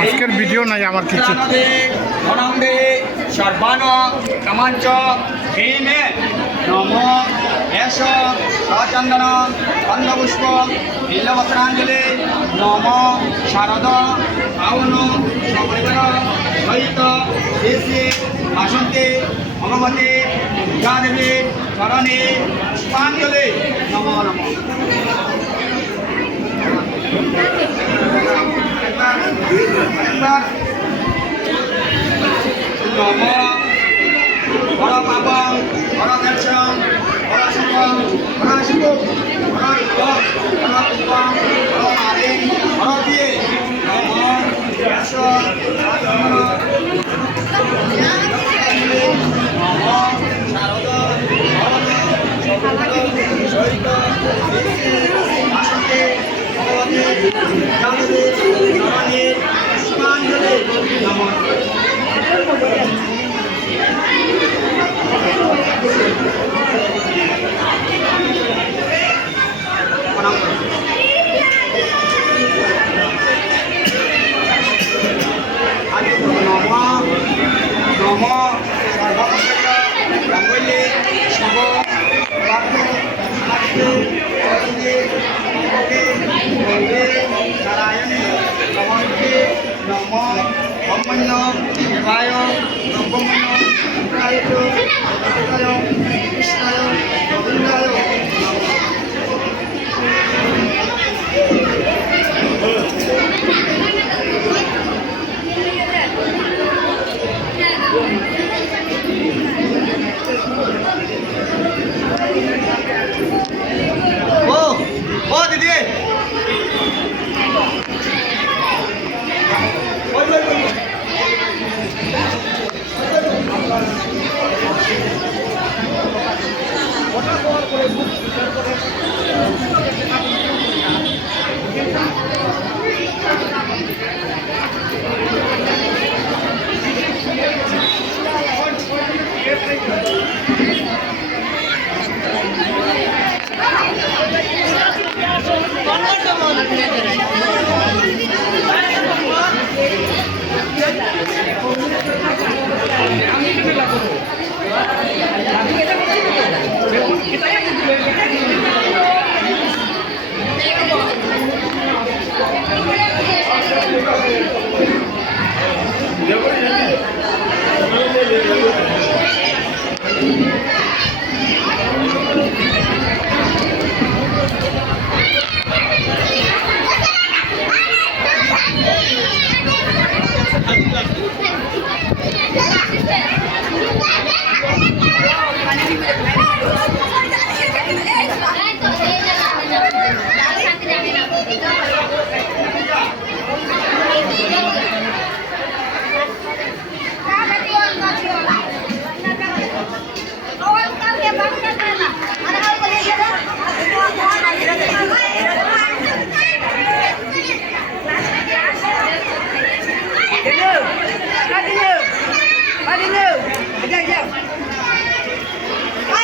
আজকের ভিডিও নাই আমার কিছু। সর্বান কামাঞ্চ হেমে নম এস সচন্দন গন্ধপুষ্প নীলবস্ত্রাঞ্জলি নম শারদ পাবন সপরিবার সহিত শ্রী বাসন্তী ভগবতী দুর্গাদেবী চরণে পুষ্পাঞ্জলি নম নম। নম বড় পাবন বড় দর্শন বড় শুভম বড় শুভ বড় বড় পুষ্পম বড় মারে বড় দিয়ে নম এস সহিত আসতে ভগবতী চরণে পুষ্পাঞ্জলি নম। নম সর্বমঙ্গলে শিব নারায়ণে নমস্তে নম ব্রহ্মণ্য দেবায় ব্রহ্মণ্য কৃষ্ণায় গোবিন্দায় ও দিদি Thank you.